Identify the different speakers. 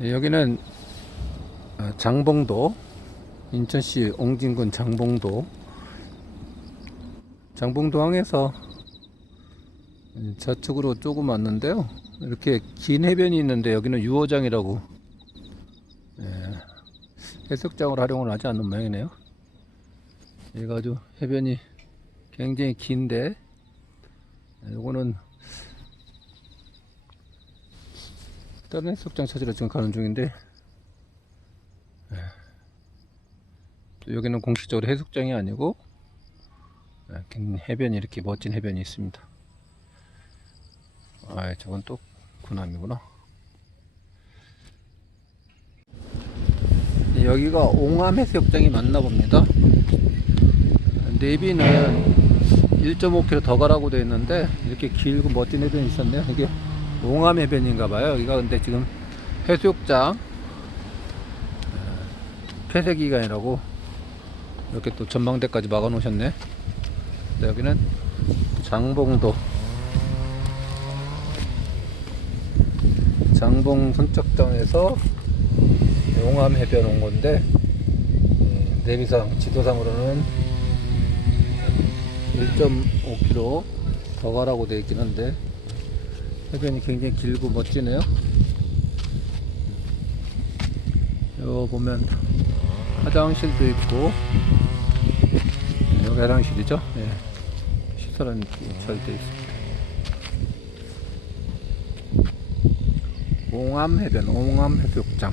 Speaker 1: 네, 여기는 어, 장봉도 인천시 옹진군 장봉도 장봉도항에서 저쪽으로 조금 왔는데요. 이렇게 긴 해변이 있는데 여기는 유호장이라고 예, 해수욕장으로 활용을 하지 않는 모양이네요. 여기가 아주 해변이 굉장히 긴데 예, 요거는 다른 해수욕장 찾으러 지금 가는 중인데 예, 또 여기는 공식적으로 해수욕장이 아니고 예, 긴 해변이 이렇게 멋진 해변이 있습니다. 아, 저건 또 군함이구나. 네, 여기가 옹암 해수욕장이 맞나 봅니다. 내비는 1.5km 더 가라고 되어 있는데 이렇게 길고 멋진 해변이 있었네요. 이게 옹암 해변인가 봐요. 여기가 근데 지금 해수욕장 어, 폐쇄 기간이라고 이렇게 또 전망대까지 막아 놓으셨네. 네, 여기는 장봉도 장봉 선착장에서 용암 해변 온 건데 음, 내비상 지도상으로는 1.5km 더 가라고 되어 있긴 한데 해변이 굉장히 길고 멋지네요. 요 보면 화장실도 있고 네, 여기 화장실이죠. 예. 시설은 잘 되어 있습니다. 옹암 해변, 옹암 해수욕장.